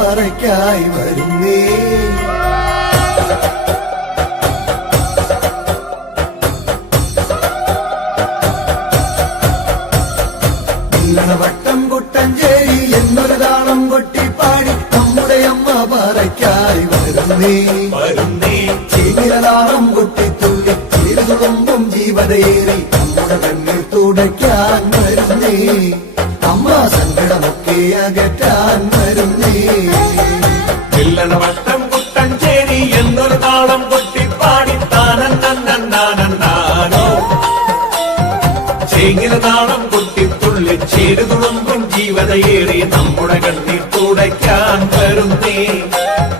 കൊട്ടിപ്പാടി നമ്മുടെ അമ്മ പറയ്ക്കായി വരുന്നേ വട്ടം കുട്ടഞ്ചേരി എന്നൊരു താളം കൊട്ടിപ്പാടി നമ്മുടെ അമ്മ പറയ്ക്കായി വരുന്നേ വരുന്നേ ചീനിരതാളം കൊട്ടിത്തുള്ളി ചിരുതുമ്പും ജീവതയേറി നമ്മുടെ കണ്ണിൽ തുടയ്ക്കാൻ വരുന്നേ അമ്മ സങ്കടമൊക്കെ അകറ്റാൻ വരുന്നേ குயிலன வட்டம் குட்டஞ்சேரி என்னொரு தாளம் கொட்டி பாடித்தானன் நன்னானோ சேங்கில தாளம் கொட்டி கண்ணீர் துடைக்கான் வரும்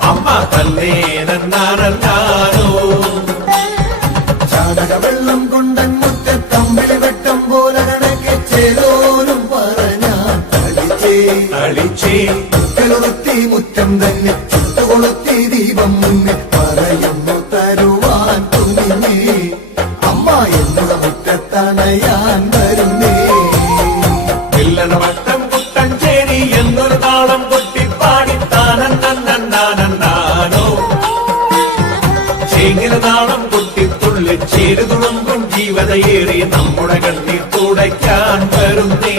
அம்மா தன்னே நன்னானன் കളിച്ചേ. കൊളുത്തി മുറ്റം തന്നെ ചുട്ടുകൊളുത്തി ദീപം മുന്നേ. പറയുന്നു തരുവാൻ തുണിഞ്ഞേ അമ്മ എന്നുള്ള മുറ്റത്തണയാൻ വരുന്നേ. വില്ലണ വട്ടം കുട്ടഞ്ചേരി എന്നൊരു താളം കൊട്ടിപ്പാടി താനോ ചേങ്ങിന താളം കൊട്ടിത്തുള്ളി ചേരുതുളുമ്പും ജീവതയേറി നമ്മുടെ കണ്ണീർ തുടയ്ക്കാൻ വരുന്നേ.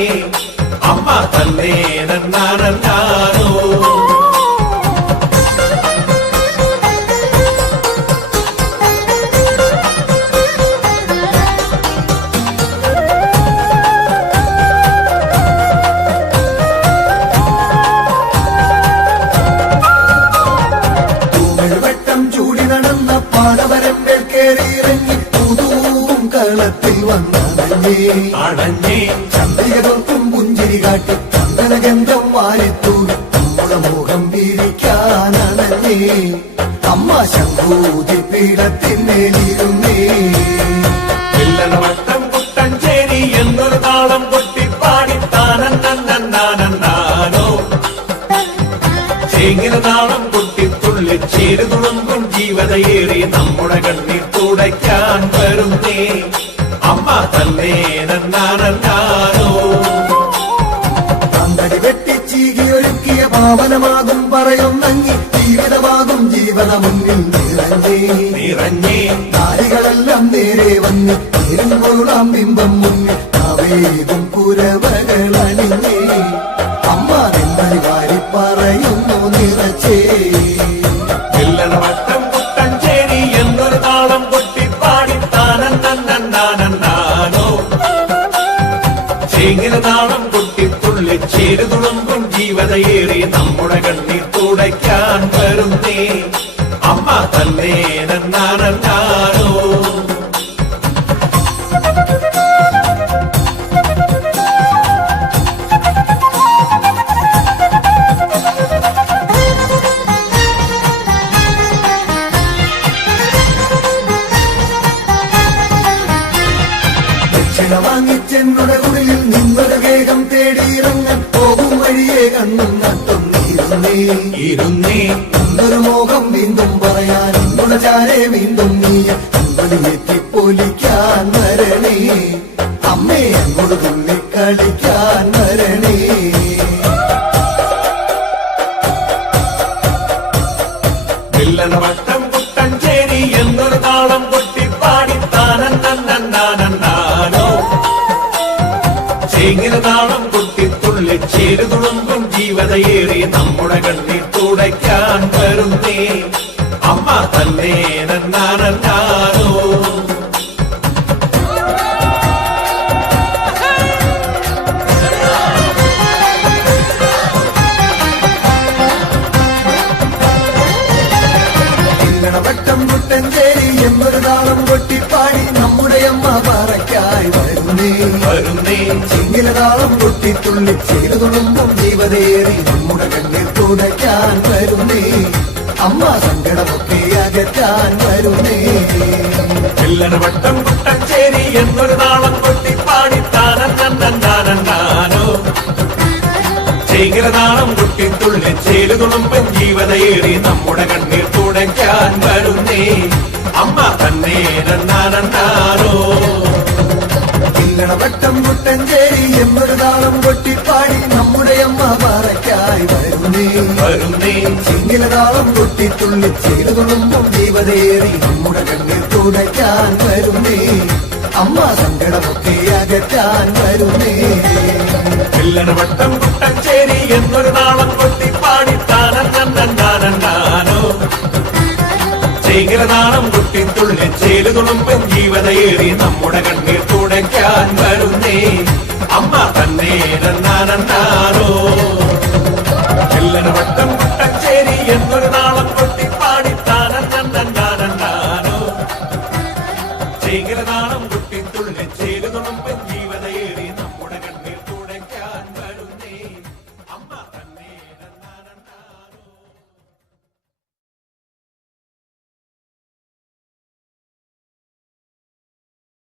ചൂടി നടന്ന പാടവരമ്പൽ കയറിയിറങ്ങി പുതൂവും കളത്തിൽ വന്നതല്ലേ? അടഞ്ഞേ. ചന്ദ്രികതോർക്കും പുഞ്ചിരി കാട്ടി ചന്ദനഗന്ധം വാരിത്തൂടി നമ്മുടെ മുഖം വീരിക്കാനണഞ്ഞേ. അമ്മ ശംഭൂതി പീഠത്തിന്മേലിരുന്നേ വട്ടം കുട്ടഞ്ചേരി എന്നൊരു താളം കൊട്ടിപ്പാടി താനോ ചേങ്ങിന താളം കൊട്ടിത്തുള്ളി ചേരുതുളുമ്പും ജീവതയേറി നമ്മുടെ കണ്ണീർ തുടയ്ക്കാൻ വരുന്നേ. അമ്മ തന്നേ നന്നാനോ ഒരുക്കിയ പാവനമാകും പറയുന്നങ്ങി ജീവിതമാകും ജീവന മുന്നിൽ നിറഞ്ഞേ നിറഞ്ഞേ നാരികളെല്ലാം നേരെ വന്ന് ഇരുമ്പൊരുളാം ബിംബം മുന്നിൽ അവേകും കുരവകളണിഞ്ഞേ അമ്മ നിന്നടി വാരി പറയുന്നു നിറച്ചേ വില്ലണ വട്ടം കുട്ടഞ്ചേരി എന്നൊരു താളം കൊട്ടിപ്പാടി താനോ ജീവതയേറി നമ്മുടെ കണ്ണീർ തുടയ്ക്കാൻ വരുന്നേ അമ്മ തന്നേ നന്നാനോ ദക്ഷിണ വാങ്ങിച്ചെന്നുടെ ഉള്ളിൽ നിന്നൊരു ഇരുന്നേ. എന്തൊരു മോഹം വീണ്ടും പറയാൻ ഗുണചാരെ ചാരെ വീണ്ടും നീ അമ്പലിയെത്തി പൊലിക്കാൻ വരണേ. അമ്മേ എന്നോട് തുള്ളി കളിക്കാൻ വരണേ. വില്ലണ ചേങ്ങിന താളം കൊട്ടിത്തുള്ളി ചേരുതുളുമ്പും ജീവതയേറി നമ്മുടെ കണ്ണീർ തുടയ്ക്കാൻ വരുന്നേ അമ്മ തന്നേ നന്നാനോ വട്ടം കുട്ടഞ്ചേരി എന്നൊരു താളം കൊട്ടിപ്പാടി നമ്മുടെ അമ്മ പറയ്ക്കായി വരുന്നേ. വരുന്നേ. ചിങ്ങിലതാളം കൊട്ടിത്തുള്ളി ചെയ്തുകൊള്ളുമ്പം ജീവതേറി നമ്മുടെ കണ്ണിൽ തുടയ്ക്കാൻ വരുന്നേ. അമ്മ സങ്കടമൊക്കെ അകറ്റാൻ വരുന്നേ. വില്ലണ വട്ടം കുട്ടഞ്ചേരി എന്നൊരു താളം ചേകിരതാളം കുട്ടിത്തുള്ളി ചേരുകളും ജീവതയേറി നമ്മുടെ കണ്ണീർ തുടയ്ക്കാൻ വരുന്നേ. അമ്മ തന്നെ നന്നാനോ ഇല്ല കുട്ടഞ്ചേരി എന്നൊരു താളം കൊട്ടിപ്പാടി നമ്മുടെ അമ്മ പാറയ്ക്കായി വരുന്നേ. വരുന്നേ. ചിങ്ങിലതാളം കൊട്ടിത്തുള്ളി ചെയ്തു തുളുമ്പും ജീവതേറി നമ്മുടെ കണ്ണീർ തുടയ്ക്കാൻ വരുന്നേ. അമ്മ സങ്കടമൊക്കെ അകറ്റാൻ വരുന്നേ. വെല്ലനവട്ടം കുട്ടഞ്ചേരി എന്നൊരു നാളം കൊട്ടിപ്പാടി താനോ ചേകിലനാളം കുട്ടിത്തുള്ളി ചേലുതുളുമ്പൻ ജീവതയേറി നമ്മുടെ കണ്ണീർ തുടയ്ക്കാൻ വരുന്നേ. അമ്മ തന്നെ നന്നാനോ വെല്ലനവട്ടം